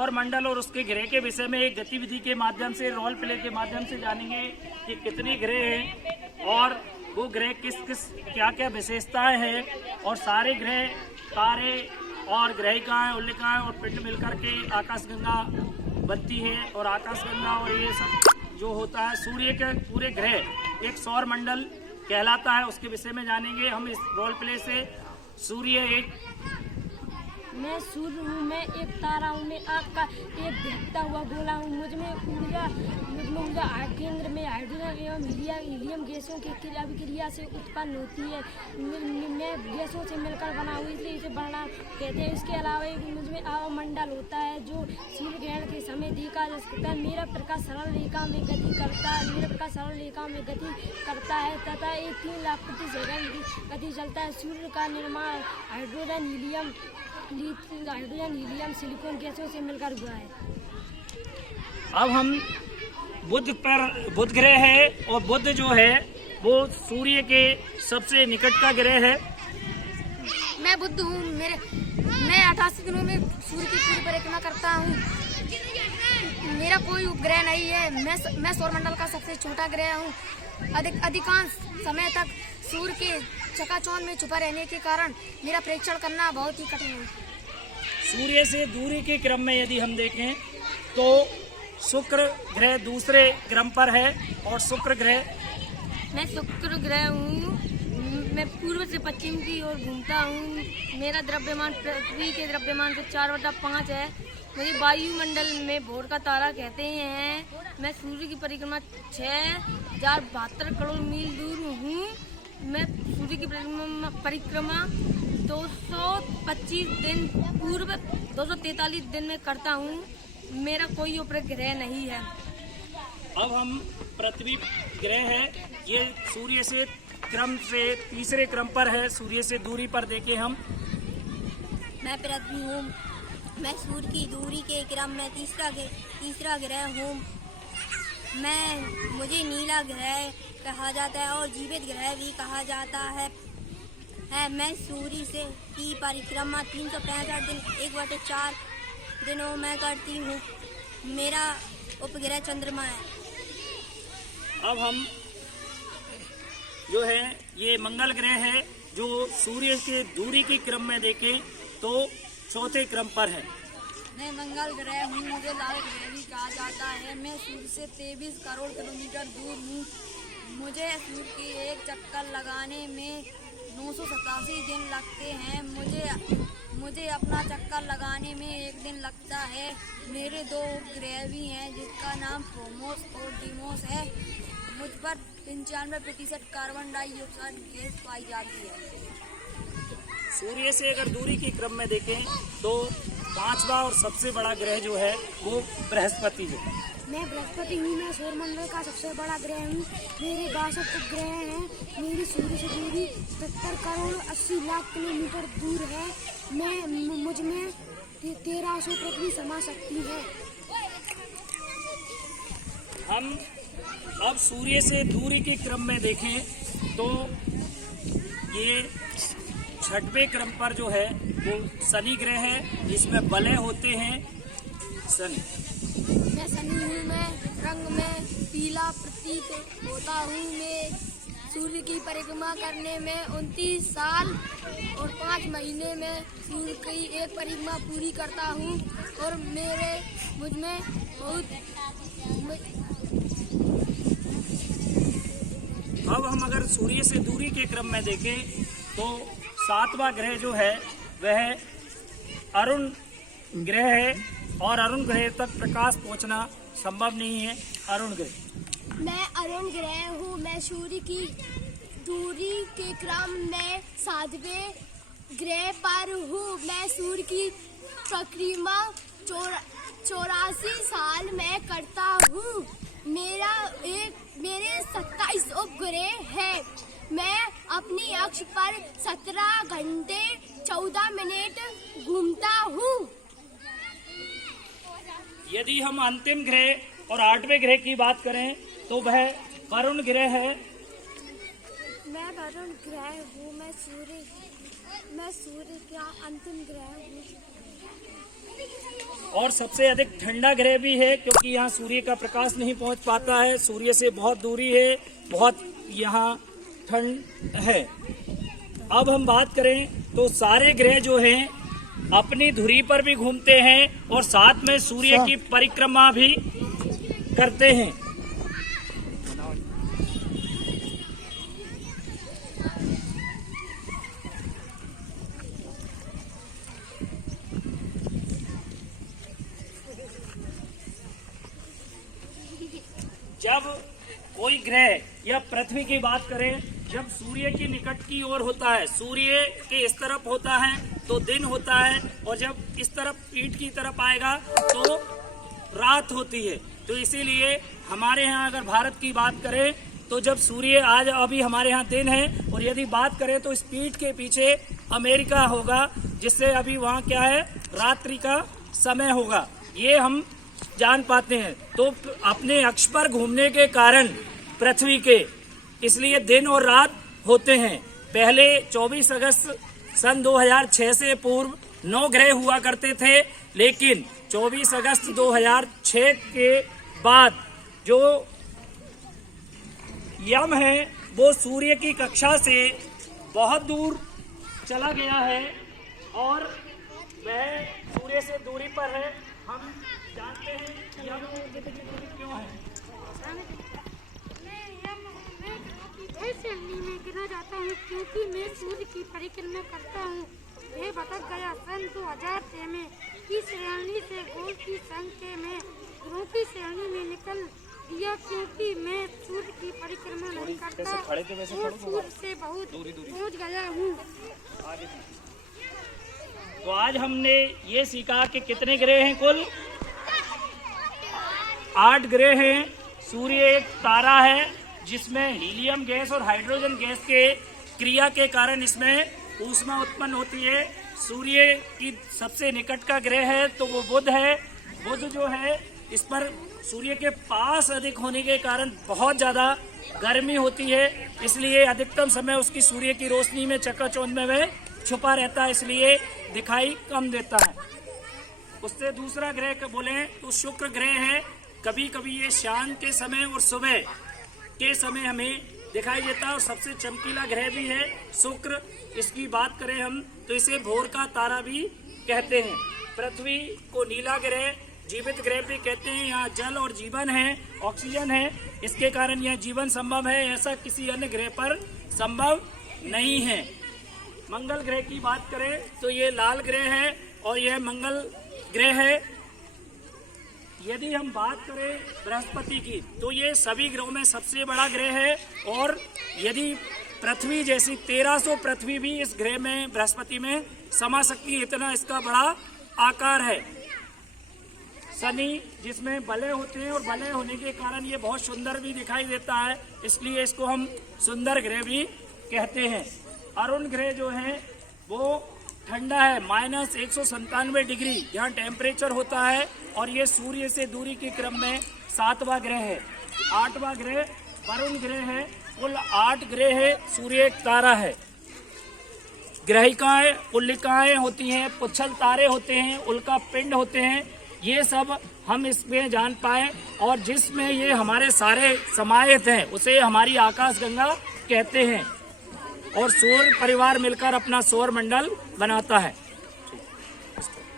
सौर मंडल और उसके ग्रह के विषय में एक गतिविधि के माध्यम से, रोल प्ले के माध्यम से जानेंगे कि कितने ग्रह हैं और वो ग्रह किस किस क्या क्या विशेषताएं हैं, और सारे ग्रह, तारे और ग्रहिकाएं, उल्लिकाएं और पिंड मिलकर के आकाशगंगा बनती है। और आकाशगंगा और ये सब जो होता है, सूर्य के पूरे ग्रह एक सौर मंडल कहलाता है, उसके विषय में जानेंगे हम इस रोल प्ले से। सूर्य एक, मैं सूर्य हूँ, मैं एक तारा हूँ, मैं आग का एक दिखता हुआ गोला हूँ। मुझमें ऊर्जा केंद्र में हाइड्रोजन एवं हीलियम गैसों की अभिक्रिया से उत्पन्न होती है। मैं गैसों से मिलकर बना हुई, इसलिए इसे बढ़ना कहते हैं। इसके अलावा मुझमें अवमंडल होता है जो सूर्य ग्रहण के समय देखा जा सकता है। मेरा प्रकाश सरल रेखा में गति करता है तथा एक 3 लाख प्रति सेकंड की गति चलता है। सूर्य का निर्माण हाइड्रोजन हीलियम सिलिकॉन गैसों से मिलकर हुआ है। अब हम बुध ग्रह है, और बुध जो है वो सूर्य के सबसे निकट का ग्रह है। मैं बुध हूँ, मैं 88 दिनों में सूर्य की पूरी परिक्रमा करता हूँ। मेरा कोई उपग्रह नहीं है। मैं सौरमंडल का सबसे छोटा ग्रह हूँ। अधिकांश समय तक सूर्य के चकाचौंध में छुपा रहने के कारण मेरा परीक्षण करना बहुत ही कठिन है। सूर्य से दूरी के क्रम में यदि हम देखें तो शुक्र ग्रह दूसरे क्रम पर है, और शुक्र ग्रह, मैं शुक्र ग्रह हूँ। मैं पूर्व से पश्चिम की ओर घूमता हूँ। मेरा द्रव्यमान पृथ्वी के द्रव्यमान से 4/5 है। मुझे वायुमंडल में भोर का तारा कहते हैं। मैं सूर्य की परिक्रमा 6072 करोड़ मील दूर हूँ। मैं सूर्य की परिक्रमा 225 दिन पूर्व 243 दिन में करता हूँ। मेरा कोई उपग्रह नहीं है। अब हम पृथ्वी ग्रह है, ये सूर्य से क्रम से तीसरे क्रम पर है। सूर्य से दूरी पर देखें हम, मैं पृथ्वी हूँ। मैं सूर्य की दूरी के क्रम में तीसरा ग्रह हूँ। मुझे नीला ग्रह कहा जाता है और जीवित ग्रह भी कहा जाता है। मैं सूर्य से की परिक्रमा 365 दिन 1/4 दिनों में करती हूँ। मेरा उपग्रह चंद्रमा है। अब हम जो है ये मंगल ग्रह है, जो सूर्य के दूरी के क्रम में देखें तो चौथे क्रम पर है। मैं मंगल ग्रह हूँ। मुझे लाल ग्रह भी कहा जाता है। मैं सूर्य से 23 करोड़ किलोमीटर दूर हूँ। मुझे सूर्य के एक चक्कर लगाने में 987 दिन लगते हैं। मुझे अपना चक्कर लगाने में 1 दिन लगता है। मेरे 2 उपग्रह भी हैं जिसका नाम फोमोस और डीमोस है। मुझ पर 95% कार्बन डाइऑक्साइड गैस पाई जाती है। सूर्य से अगर दूरी के क्रम में देखें तो 5वां और सबसे बड़ा ग्रह जो है वो बृहस्पति है। मैं बृहस्पति हूँ। मैं सौरमंडल का सबसे बड़ा ग्रह हूँ। मेरे 62 उपग्रह हैं। मेरी सूर्य से दूरी 70 करोड़ 80 लाख किलोमीटर दूर है। मुझ में 1300 पृथ्वी समा सकती है। हम अब सूर्य से दूरी के क्रम में देखें तो ये 6वें क्रम पर जो है वो शनि ग्रह है, जिसमें वलय होते हैं। शनि, मैं शनि हूँ। मैं रंग में पीला प्रतीत होता हूँ। मैं सूर्य की परिक्रमा करने में 29 साल और 5 महीने में सूर्य की एक परिक्रमा पूरी करता हूँ। और मुझमें बहुत। अब हम अगर सूर्य से दूरी के क्रम में देखें तो 7वां ग्रह जो है वह अरुण ग्रह है, और अरुण ग्रह तक प्रकाश पहुंचना संभव नहीं है। अरुण ग्रह, मैं अरुण ग्रह हूँ। मैं सूर्य की दूरी के क्रम में 7वें ग्रह पर हूँ। मैं सूर्य की परिक्रमा 84 साल में करता हूँ। मेरे 27 उपग्रह हैं। मैं अपनी अक्ष पर 17 घंटे 14 मिनट घूमता हूँ। यदि हम अंतिम ग्रह और 8वें ग्रह की बात करें तो वह वरुण ग्रह है। मैं वरुण ग्रह हूँ। मैं सूर्य का अंतिम ग्रह हूँ। और सबसे अधिक ठंडा ग्रह भी है, क्योंकि यहाँ सूर्य का प्रकाश नहीं पहुँच पाता है, सूर्य से बहुत दूरी है, बहुत यहाँ ठंड है। अब हम बात करें तो सारे ग्रह जो हैं अपनी धुरी पर भी घूमते हैं और साथ में सूर्य की परिक्रमा भी करते हैं। जब कोई ग्रह या पृथ्वी की बात करें, जब सूर्य की निकट की ओर होता है, सूर्य के इस तरफ होता है तो दिन होता है, और जब इस तरफ पीठ की तरफ आएगा तो रात होती है। तो इसीलिए हमारे यहाँ अगर भारत की बात करें तो जब सूर्य आज अभी हमारे यहाँ दिन है, और यदि बात करें तो इस पीठ के पीछे अमेरिका होगा, जिससे अभी वहाँ क्या है, रात्रि का समय होगा, ये हम जान पाते हैं। तो अपने अक्ष पर घूमने के कारण पृथ्वी के, इसलिए दिन और रात होते हैं। पहले 24 अगस्त सन 2006 से पूर्व 9 ग्रह हुआ करते थे, लेकिन 24 अगस्त 2006 के बाद जो यम है वो सूर्य की कक्षा से बहुत दूर चला गया है और वह सूर्य से दूरी पर है। हम जानते हैं कि यम दूरी क्यों है। में गिना जाता हूँ क्योंकि मैं सूर्य की परिक्रमा करता हूँ। यह भटक गया सन 2006 में की श्रेणी से गोल की संख्या में ग्रहों की श्रेणी में निकल दिया, क्योंकि मैं सूर्य की परिक्रमा नहीं करता और सूर्य से बहुत पहुँच गया हूँ। तो आज हमने ये सीखा कि कितने ग्रह हैं, कुल 8 ग्रह हैं। सूर्य एक तारा है जिसमें हीलियम गैस और हाइड्रोजन गैस के क्रिया के कारण इसमें ऊष्मा उत्पन्न होती है। सूर्य की सबसे निकट का ग्रह है तो वो बुध है। बुध जो है, इस पर सूर्य के पास अधिक होने के कारण बहुत ज़्यादा गर्मी होती है, इसलिए अधिकतम समय उसकी सूर्य की रोशनी में चकाचौंध में वह छुपा रहता है, इसलिए दिखाई कम देता है। उससे दूसरा ग्रह बोले तो शुक्र ग्रह है। कभी कभी ये शाम के समय और सुबह के समय हमें दिखाई देता है और सबसे चमकीला ग्रह भी है शुक्र। इसकी बात करें हम तो इसे भोर का तारा भी कहते हैं। पृथ्वी को नीला ग्रह, जीवित ग्रह भी कहते हैं। यहाँ जल और जीवन है, ऑक्सीजन है, इसके कारण यह जीवन संभव है, ऐसा किसी अन्य ग्रह पर संभव नहीं है। मंगल ग्रह की बात करें तो ये लाल ग्रह है और यह मंगल ग्रह है। यदि हम बात करें बृहस्पति की तो ये सभी ग्रहों में सबसे बड़ा ग्रह है, और यदि पृथ्वी जैसी 1300 पृथ्वी भी इस ग्रह में, बृहस्पति में समा सकती है, इतना इसका बड़ा आकार है। शनि जिसमें वलय होते हैं और वलय होने के कारण ये बहुत सुंदर भी दिखाई देता है, इसलिए इसको हम सुंदर ग्रह भी कहते हैं। अरुण ग्रह जो है वो ठंडा है, -197 डिग्री यहाँ टेम्परेचर होता है, और ये सूर्य से दूरी के क्रम में 7वां ग्रह है। 8वां ग्रह वरुण ग्रह है। कुल 8 ग्रह है। सूर्य एक तारा है। ग्रहिकाएं, उल्लिकाएं होती हैं, पुच्छल तारे होते हैं, उल्का पिंड होते हैं, ये सब हम इसमें जान पाए, और जिसमें ये हमारे सारे समाहित हैं उसे हमारी आकाशगंगा कहते हैं। और सौर परिवार मिलकर अपना सौर मंडल बनाता है।